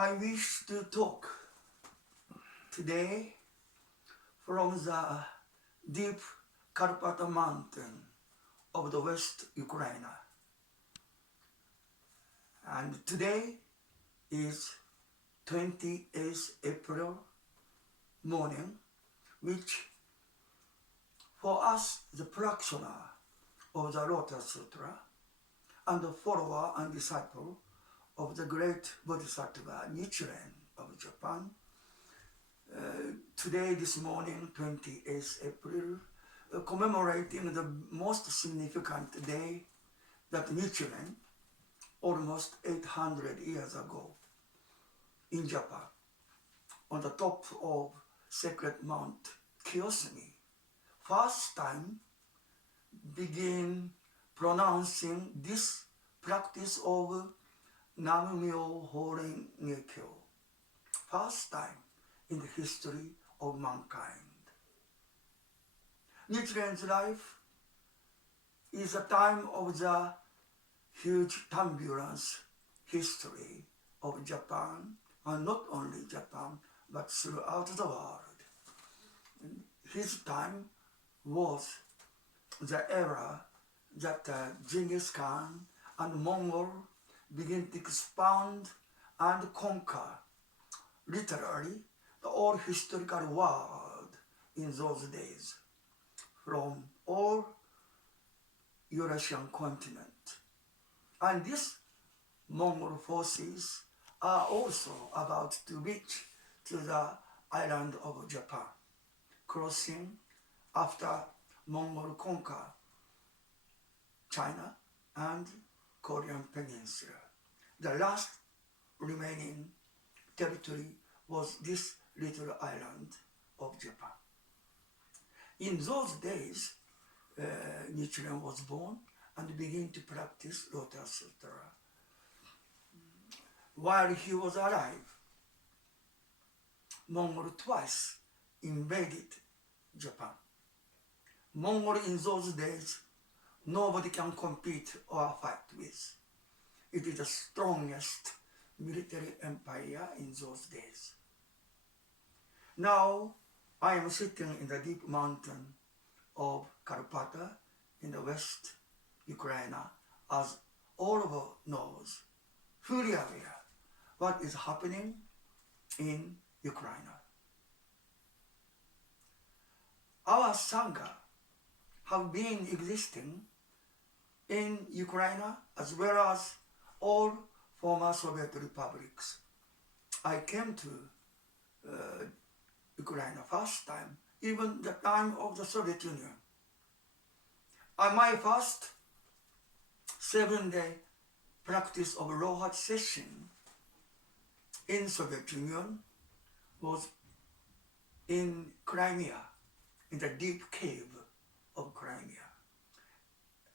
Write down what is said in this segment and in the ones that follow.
I wish to talk today from the deep Karpata mountain of the West Ukraine. And today is 28th April morning, which for us the practitioner of the Lotus Sutra and the follower and disciple of the great Bodhisattva Nichiren of Japan, today, this morning, 28th April, commemorating the most significant day that Nichiren, almost 800 years ago, in Japan, on the top of sacred Mount Kiyosumi, first time begin pronouncing this practice of Nam-myoho-renge Kyo. First time in the history of mankind. Nichiren's life is a time of the huge turbulence history of Japan, and not only Japan, but throughout the world. His time was the era that Genghis Khan and Mongol begin to expand and conquer, literally, the whole historical world in those days, from all Eurasian continent. And these Mongol forces are also about to reach to the island of Japan, crossing after Mongol conquer China and Korean Peninsula. The last remaining territory was this little island of Japan. In those days, Nichiren was born and began to practice Lotus Sutra. While he was alive, Mongol twice invaded Japan. Mongol in those days, nobody can compete or fight with. It is the strongest military empire in those days. Now, I am sitting in the deep mountain of Karpata in the West Ukraine, as all of us knows, fully aware what is happening in Ukraine. Our Sangha have been existing in Ukraine as well as all former Soviet republics. I came to Ukraine first time, even the time of the Soviet Union. My first 7-day practice of Rohat session in Soviet Union was in Crimea, in the deep cave of Crimea.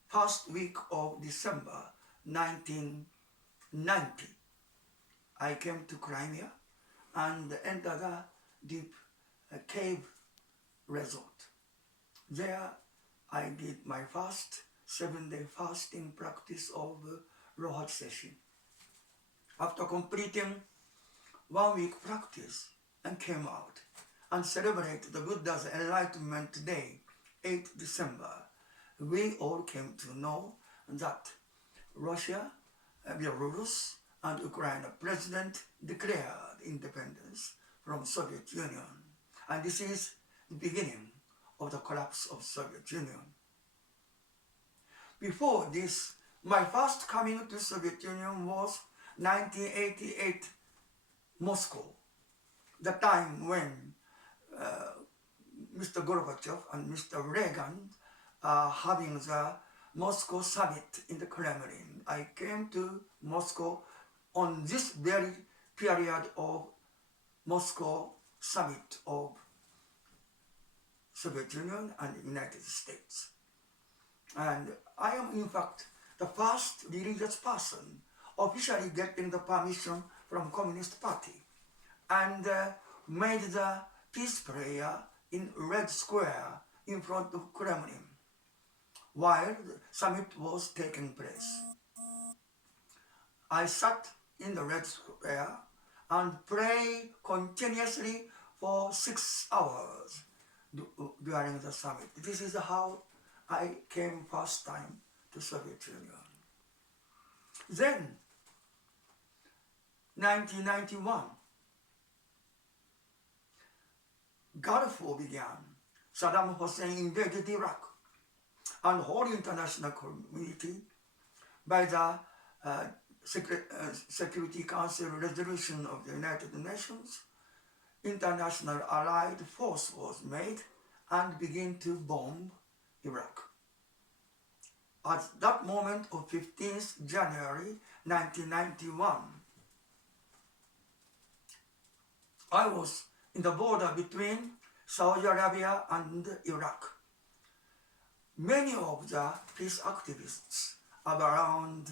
First week of December 1990, I came to Crimea and entered the deep cave resort. There I did my first 7-day fasting practice of Rohat session. After completing 1 week practice and came out and celebrate the Buddha's Enlightenment Day, 8th December, we all came to know that Russia, Belarus, and Ukraine president declared independence from Soviet Union. And this is the beginning of the collapse of Soviet Union. Before this My first coming to Soviet Union was 1988 Moscow, the time when Mr. Gorbachev and Mr. Reagan are having the Moscow summit in the Kremlin. I came to Moscow on this very period of Moscow summit of Soviet Union and United States. And I am in fact the first religious person officially getting the permission from Communist Party and made the peace prayer in Red Square in front of Kremlin while the summit was taking place. I sat in the Red Square and prayed continuously for 6 hours during the summit. This is how I came first time to Soviet Union. Then, 1991, Gulf War began. Saddam Hussein invaded Iraq, and the whole international community, by the Security Council resolution of the United Nations, international allied force was made and began to bomb Iraq. At that moment of 15th January 1991, I was in the border between Saudi Arabia and Iraq. Many of the peace activists of around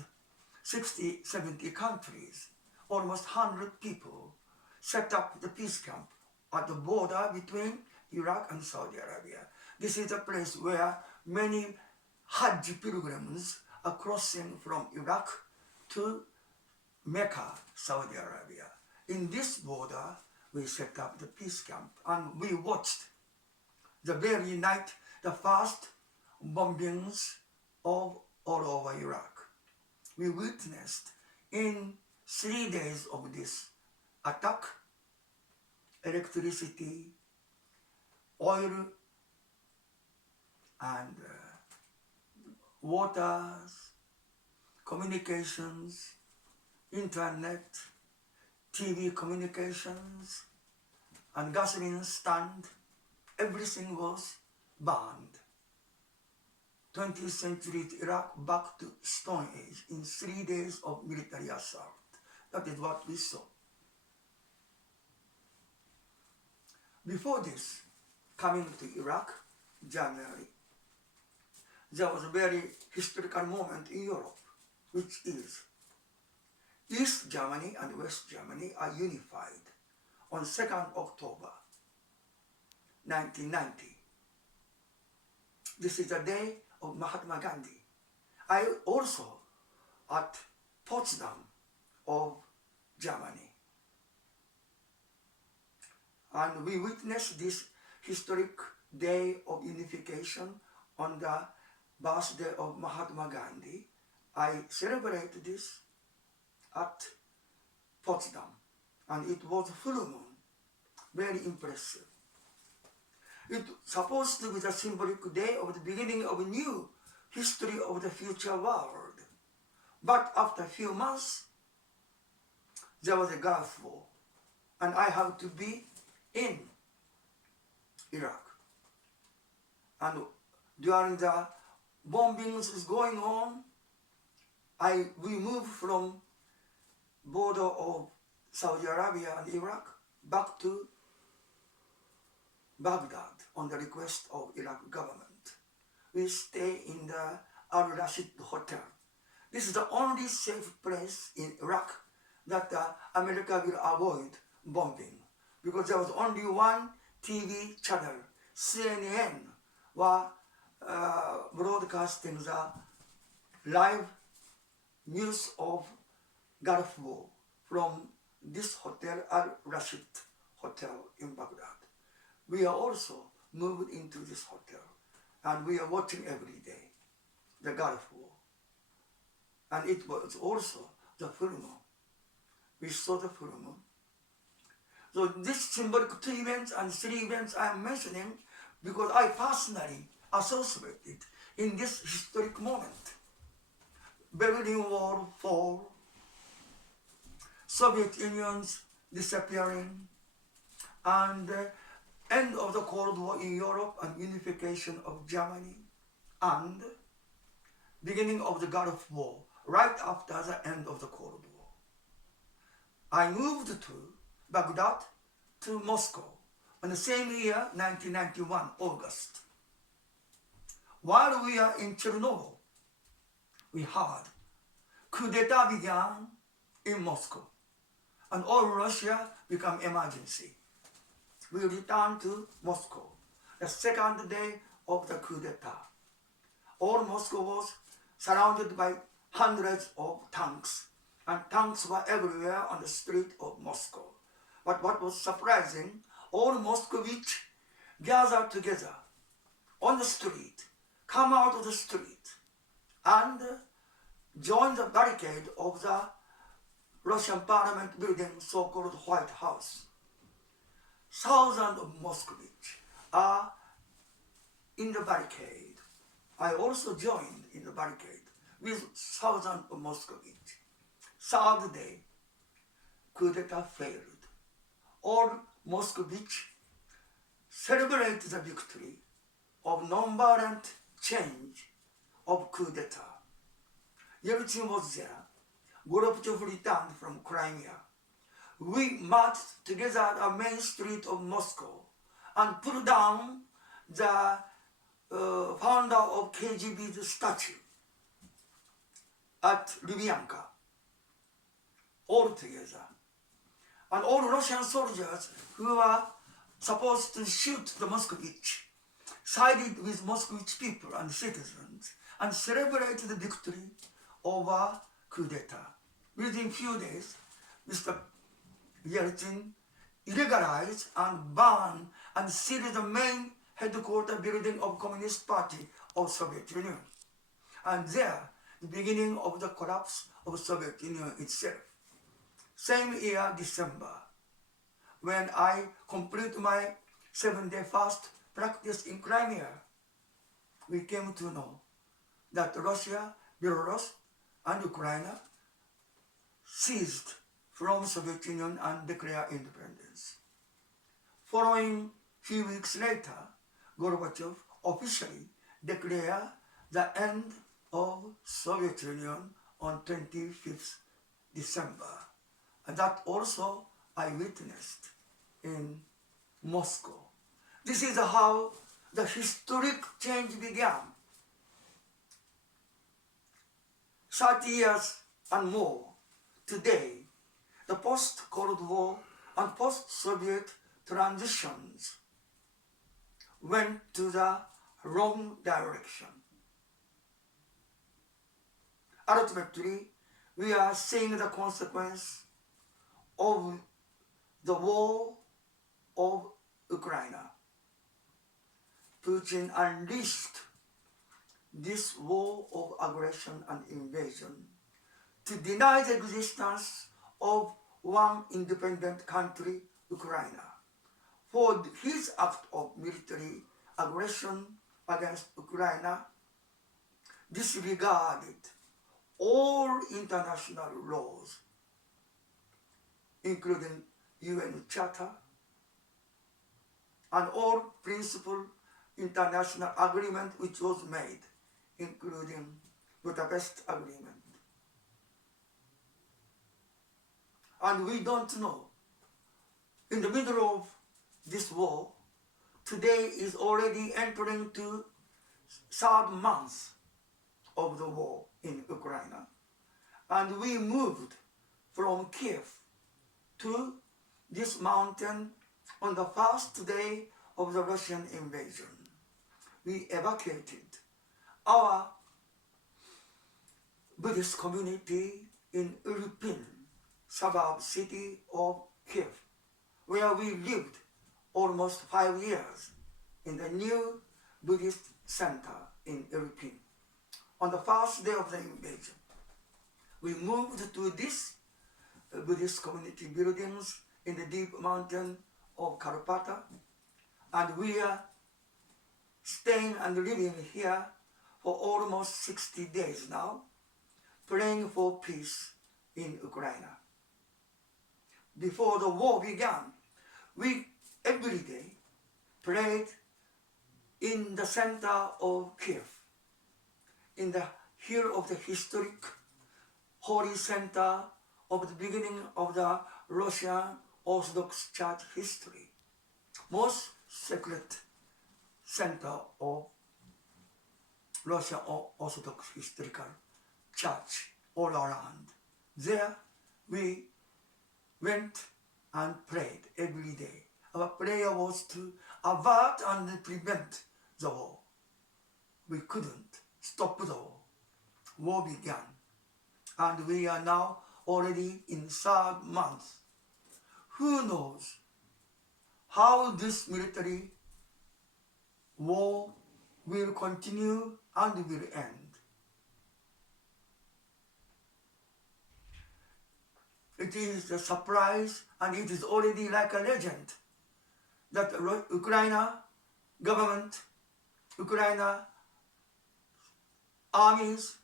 60, 70 countries, almost 100 people, set up the peace camp at the border between Iraq and Saudi Arabia. This is a place where many Hajj pilgrims are crossing from Iraq to Mecca, Saudi Arabia. In this border, we set up the peace camp and we watched the very night the first bombings of all over Iraq. We witnessed in 3 days of this attack, electricity, oil, and waters, communications, internet, TV communications, and gasoline stand, everything was burned. 20th century Iraq back to Stone Age in 3 days of military assault. That is what we saw. Before this, coming to Iraq, January, there was a very historical moment in Europe, which is East Germany and West Germany are unified on 2nd October 1990. This is the day of Mahatma Gandhi. I also at Potsdam of Germany. And we witnessed this historic day of unification on the birthday of Mahatma Gandhi. I celebrated this at Potsdam, and it was full moon, very impressive. It's supposed to be the symbolic day of the beginning of a new history of the future world. But after a few months, there was a Gulf War, and I have to be in Iraq. And during the bombings is going on, we moved from border of Saudi Arabia and Iraq back to Baghdad on the request of Iraq government. We stay in the Al-Rashid Hotel. This is the only safe place in Iraq that America will avoid bombing, because there was only one TV channel, CNN, were broadcasting the live news of Gulf War from this hotel, Al-Rashid Hotel in Baghdad. We are also moved into this hotel, and we are watching every day the Gulf War. And it was also the full moon. We saw the full moon. So this symbolic 2 events and 3 events I am mentioning because I personally associated in this historic moment. Berlin Wall fall, Soviet Union's disappearing, and the end of the Cold War in Europe and unification of Germany, and beginning of the Gulf War, right after the end of the Cold War. I moved to Baghdad, to Moscow, in the same year, 1991, August. While we are in Chernobyl, we heard coup d'etat began in Moscow, and all Russia became emergency. We returned to Moscow, the second day of the coup d'etat. All Moscow was surrounded by hundreds of tanks, and tanks were everywhere on the street of Moscow. But what was surprising, all Moscovites gathered together on the street, come out of the street, and joined the barricade of the Russian parliament building, so-called White House. Thousands of Moscovites are in the barricade. I also joined in the barricade with thousands of Moscovites. Third day, coup d'etat failed. All Moscovites celebrate the victory of non-violent change of coup d'etat. Yeltsin was there. Gorbachev returned from Crimea. We marched together at the main street of Moscow and pulled down the founder of KGB's statue at Lubyanka, all together. And all Russian soldiers who were supposed to shoot the Moscovites sided with Moscovite people and citizens and celebrated the victory over coup d'etat. Within few days, Mr. Yeltsin illegalized and burned and sealed the main headquarters building of Communist Party of Soviet Union. And there, the beginning of the collapse of Soviet Union itself. Same year, December, when I complete my 7-day fast practice in Crimea, we came to know that Russia, Belarus, and Ukraine seized from Soviet Union and declared independence. Following few weeks later, Gorbachev officially declared the end of Soviet Union on 25th December. And that also I witnessed in Moscow. This is how the historic change began. 30 years and more today, the post-Cold War and post-Soviet transitions went to the wrong direction. Ultimately, we are seeing the consequence of the war of Ukraine. Putin unleashed this war of aggression and invasion to deny the existence of one independent country, Ukraine. For his act of military aggression against Ukraine disregarded all international laws, including UN Charter and all principal international agreement which was made, including Budapest Agreement. And we don't know. In the middle of this war, today is already entering to third month of the war in Ukraine. And we moved from Kiev to this mountain on the first day of the Russian invasion. We evacuated our Buddhist community in Irpin, suburb city of Kiev, where we lived almost 5 years in the new Buddhist center in Irpin. On the first day of the invasion, we moved to this Buddhist community buildings in the deep mountain of Karpata, and we are staying and living here for almost 60 days now. praying for peace in Ukraine. Before the war began, we every day prayed in the center of Kiev, in the hill of the historic holy center of the beginning of the Russian Orthodox Church history, most sacred center of Russian Orthodox historical church all around. There we went and prayed every day. Our prayer was to avert and prevent the war. We couldn't stop the war. War began, and we are now already in third month. Who knows how this military war will continue and will end. It is a surprise, and it is already like a legend that Ukraine government, Ukraine armies,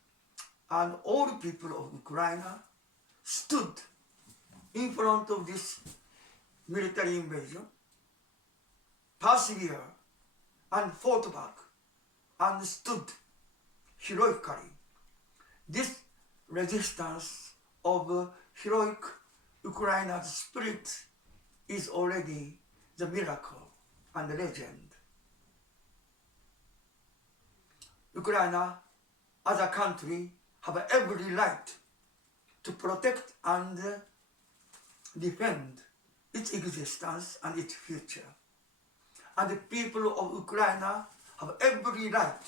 and all people of Ukraine stood in front of this military invasion, persevered and fought back and stood heroically. This resistance of heroic Ukraine's spirit is already the miracle and the legend. Ukraine, as a country, have every right to protect and defend its existence and its future. And the people of Ukraine have every right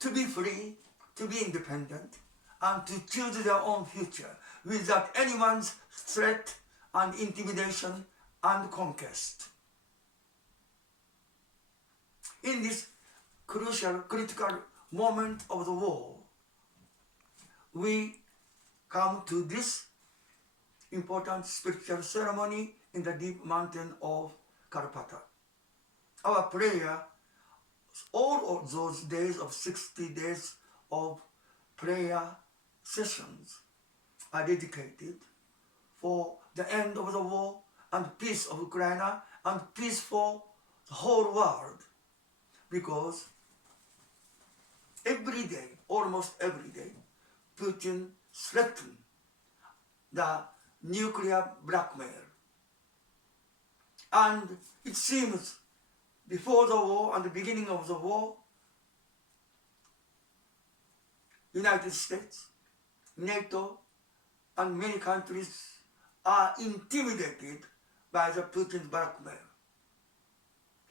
to be free, to be independent, and to choose their own future without anyone's threat and intimidation and conquest. In this crucial, critical moment of the war, we come to this important spiritual ceremony in the deep mountain of Karpata. Our prayer, all of those days of 60 days of prayer sessions are dedicated for the end of the war and peace of Ukraine and peace for the whole world. Because every day, almost every day, Putin threatened the nuclear blackmail. And it seems before the war and the beginning of the war, United States, NATO, and many countries are intimidated by the Putin blackmail.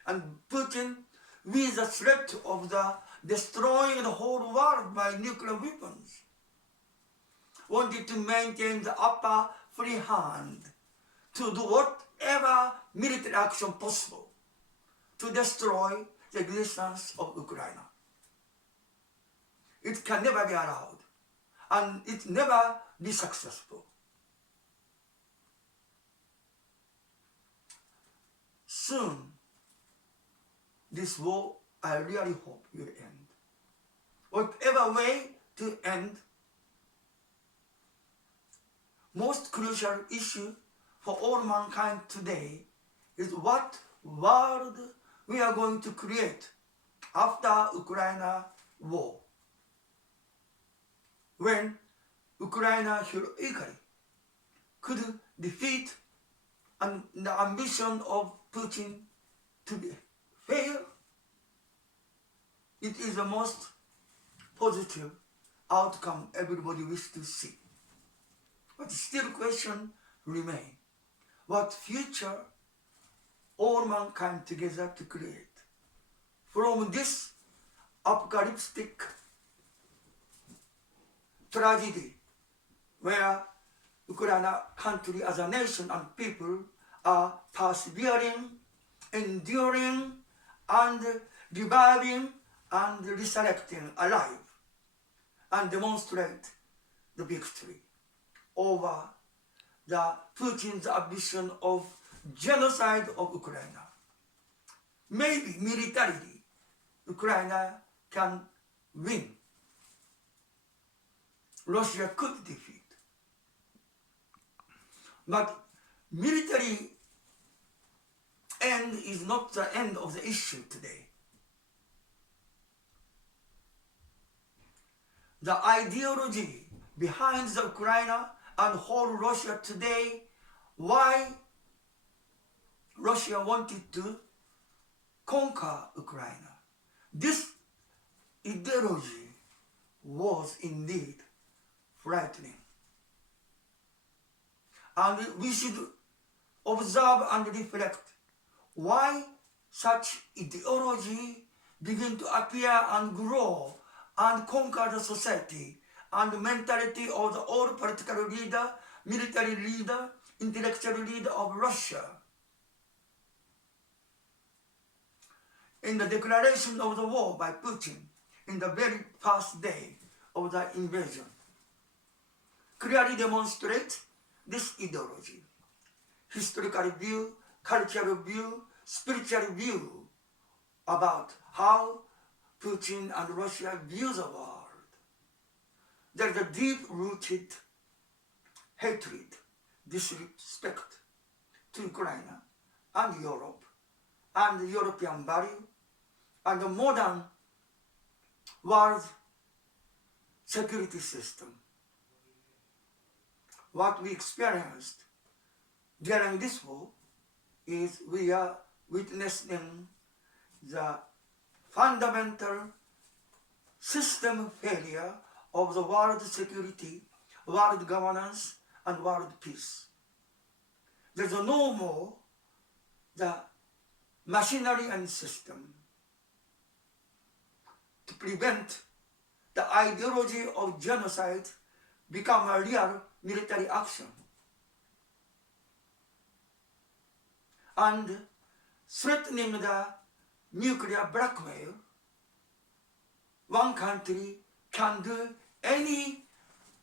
And Putin, with the threat of the destroying the whole world by nuclear weapons, wanted to maintain the upper free hand to do whatever military action possible to destroy the existence of Ukraine. It can never be allowed, and it never be successful. Soon, this war, I really hope, will end. Whatever way to end, most crucial issue for all mankind today is what world we are going to create after Ukraine war. When Ukraine heroically could defeat and the ambition of Putin to fail, it is the most positive outcome everybody wishes to see. But still question remain. What future all mankind together to create from this apocalyptic tragedy where Ukraine country as a nation and people are persevering, enduring, and reviving and resurrecting alive and demonstrate the victory over the Putin's ambition of genocide of Ukraine. Maybe militarily Ukraine can win Russia could defeat. But military end is not the end of the issue today. The ideology behind the Ukraine and whole Russia today, why Russia wanted to conquer Ukraine. This ideology was indeed frightening. And we should observe and reflect why such ideology begin to appear and grow and conquer the society and the mentality of the all political leader, military leader, intellectual leader of Russia. In the declaration of the war by Putin in the very first day of the invasion, clearly demonstrates this ideology, historical view, cultural view, spiritual view about how Putin and Russia view the world. There is a deep-rooted hatred, disrespect to Ukraine and Europe and the European value and the modern world security system. What we experienced during this war is we are witnessing the fundamental system failure of the world security, world governance, and world peace. There is no more the machinery and system to prevent the ideology of genocide become a real military action. And threatening the nuclear blackmail, one country can do any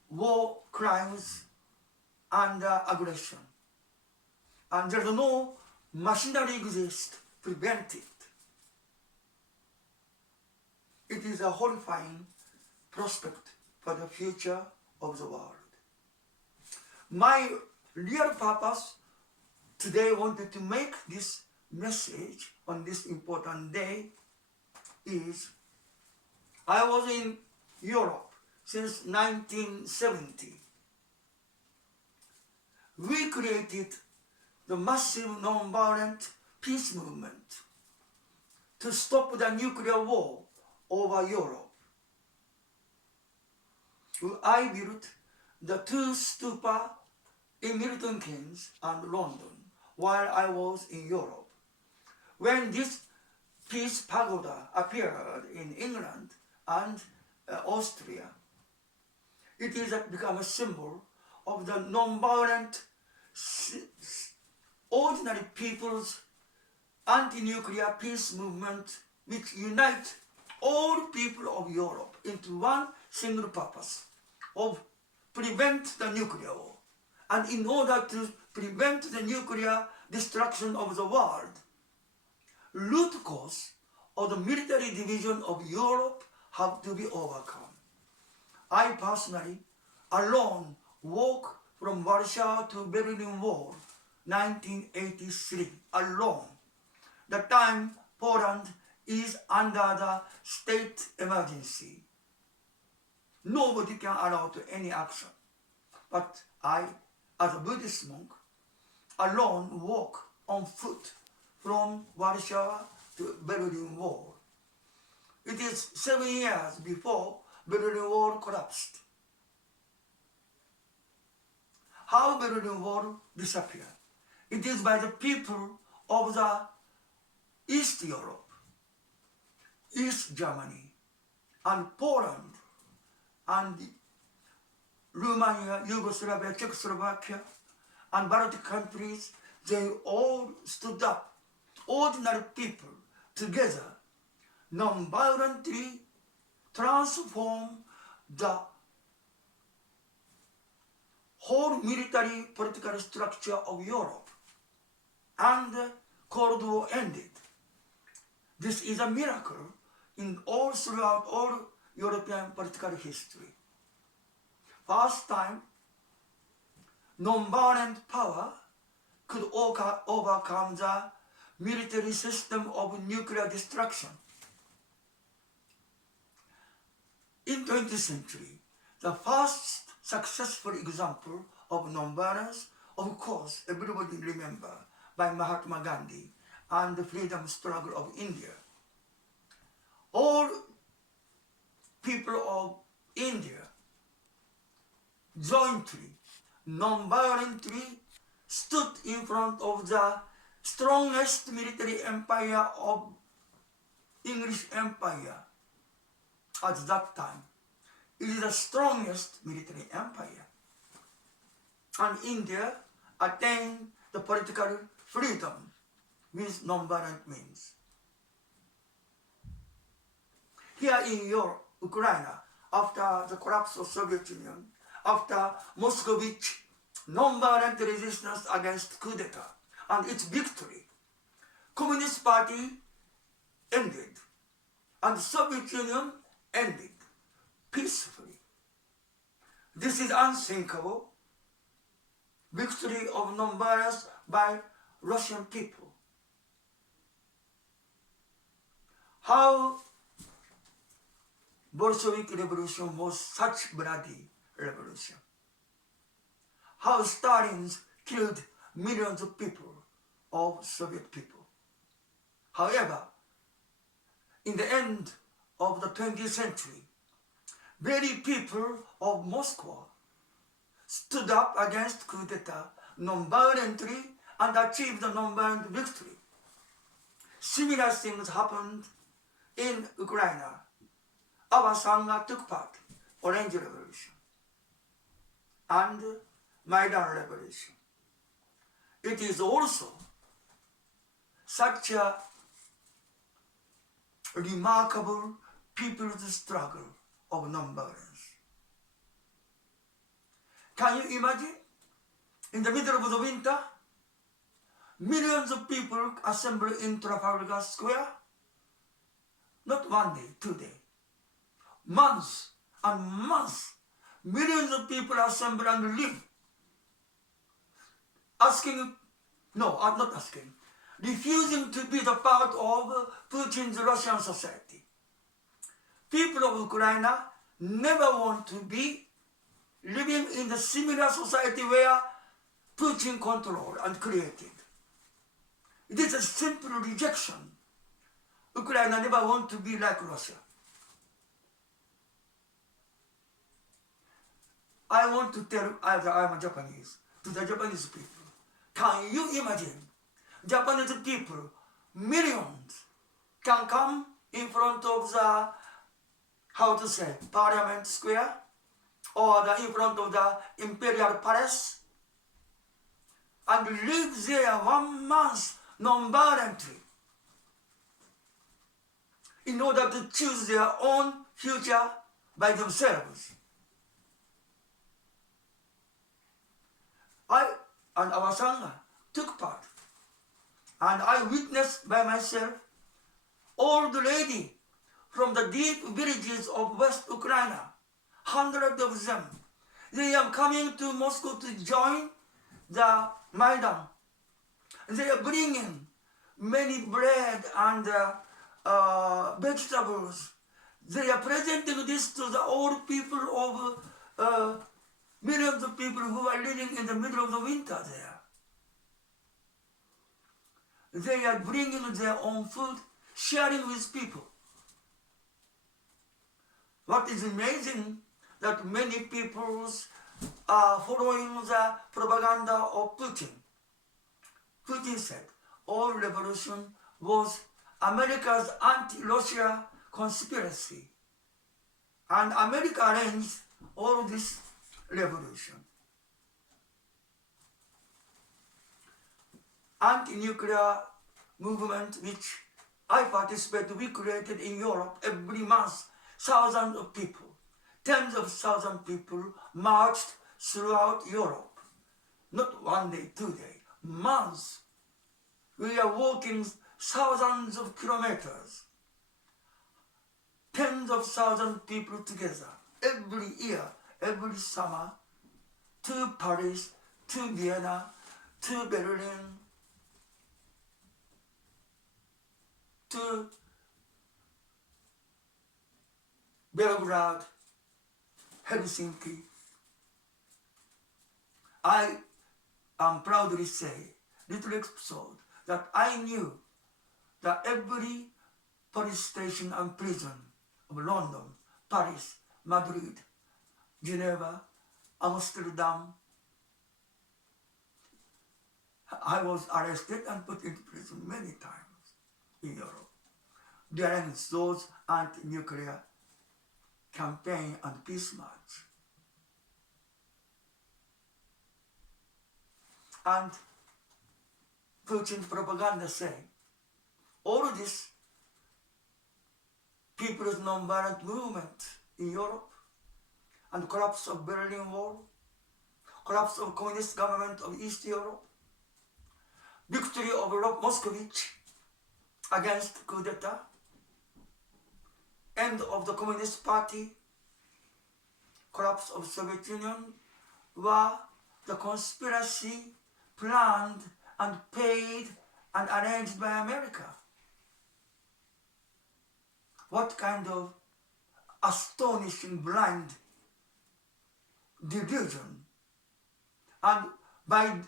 war crimes and aggression. And there is no machinery exists to prevent it. It is a horrifying prospect for the future of the world. My real purpose today wanted to make this message on this important day is I was in Europe since 1970. We created the massive non-violent peace movement to stop the nuclear war over Europe. I built the two stupa in Milton Keynes and London while I was in Europe. When this peace pagoda appeared in England and Austria, it is become a symbol of the non-violent ordinary people's anti-nuclear peace movement which unite all people of Europe into one single purpose of prevent the nuclear war. And in order to prevent the nuclear destruction of the world, root cause of the military division of Europe have to be overcome. I personally, alone, walked from Warsaw to Berlin Wall, 1983, alone. The time Poland is under the state emergency. Nobody can allow to any action. But I, as a Buddhist monk, alone walk on foot from Warsaw to Berlin Wall. It is 7 years before Berlin Wall collapsed. How Berlin Wall disappeared? It is by the people of the East Europe, East Germany, and Poland, and Romania, Yugoslavia, Czechoslovakia, and Baltic countries. They all stood up, ordinary people together, non-violently transform the whole military political structure of Europe, and Cold War ended. This is a miracle in all throughout all European political history. first time non-violent power could overcome the military system of nuclear destruction. In 20th century, the first successful example of non-violence, of course, everybody remember, by Mahatma Gandhi and the freedom struggle of India. All people of India jointly, non-violently stood in front of the strongest military empire of English Empire at that time. It is the strongest military empire. And India attained the political freedom with non-violent means. Here in Europe, Ukraine, after the collapse of Soviet Union, after Moscovite non-violent resistance against coup d'etat and its victory, Communist Party ended and Soviet Union ended peacefully. This is unthinkable victory of non-violence by Russian people. How Bolshevik Revolution was such bloody revolution. How Stalin killed millions of people, of Soviet people. However, in the end of the 20th century, very people of Moscow stood up against coup d'etat non-violently and achieved a non-violent victory. Similar things happened in Ukraine. Our Sangha took part, Orange Revolution and Maidan Revolution. It is also such a remarkable people's struggle of non-violence. Can you imagine? In the middle of the winter, millions of people assemble in Trafalgar Square. Not 1 day, 2 days. Months and months, millions of people assemble and live. Refusing to be the part of Putin's Russian society. People of Ukraine never want to be living in the similar society where Putin controlled and created. It is a simple rejection. Ukraine never want to be like Russia. I want to tell, as I am a Japanese, to the Japanese people, can you imagine Japanese people, millions, can come in front of the, Parliament Square, or in front of the Imperial Palace, and live there 1 month non-violently in order to choose their own future by themselves. I and our Sangha took part, and I witnessed by myself old lady from the deep villages of West Ukraine, hundreds of them. They are coming to Moscow to join the Maidan. They are bringing many bread and vegetables. They are presenting this to the old people of millions of people who are living in the middle of the winter there. They are bringing their own food, sharing with people. What is amazing that many people are following the propaganda of Putin. Putin said all revolution was America's anti-Russia conspiracy. And America arranged all this revolution. Anti-nuclear movement which I participate, we created in Europe every month. Thousands of people, tens of thousands of people marched throughout Europe. Not 1 day, 2 days, months. We are walking thousands of kilometers. Tens of thousands of people together every year, every summer to Paris, to Vienna, to Berlin, to Belgrade, Helsinki. I am proudly say, little episode, that I knew that every police station and prison of London, Paris, Madrid, Geneva, Amsterdam, I was arrested and put into prison many times in Europe during those anti-nuclear campaign and peace march. And Putin propaganda say, all this people's non-violent movement in Europe and collapse of Berlin Wall, collapse of communist government of East Europe, victory of Moscovich against coup d'etat, end of the Communist Party, collapse of Soviet Union, were the conspiracy planned and paid and arranged by America. What kind of astonishing blind delusion. And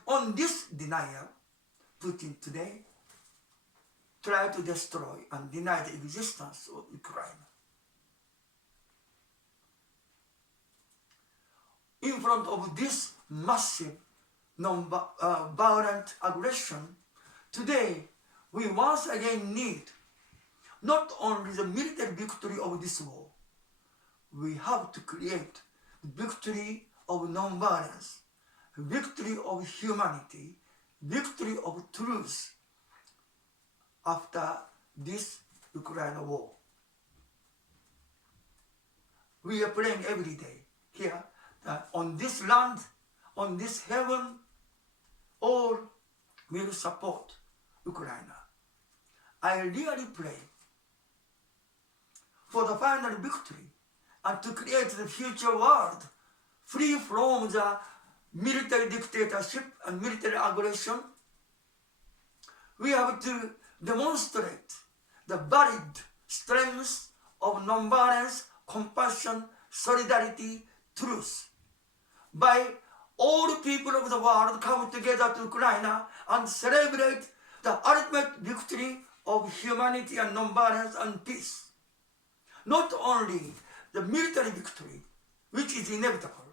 on this denial, Putin today try to destroy and deny the existence of Ukraine. In front of this massive non-violent aggression, today we once again need not only the military victory of this war, we have to create the victory of non-violence, victory of humanity, victory of truth after this Ukraine war. We are praying every day here that on this land, on this heaven, all will support Ukraine. I really pray for the final victory and to create the future world free from the military dictatorship and military aggression. We have to demonstrate the valid strengths of nonviolence, compassion, solidarity, truth. By all people of the world come together to Ukraine and celebrate the ultimate victory of humanity and nonviolence and peace. Not only the military victory, which is inevitable,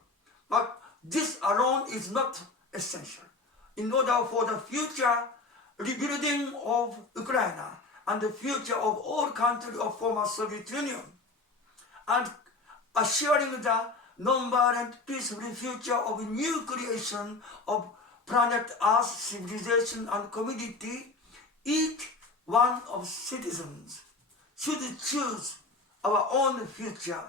but this alone is not essential. In order for the future rebuilding of Ukraine and the future of all countries of former Soviet Union, and assuring the non-violent, peaceful future of new creation of planet Earth, civilization and community, each one of citizens should choose our own future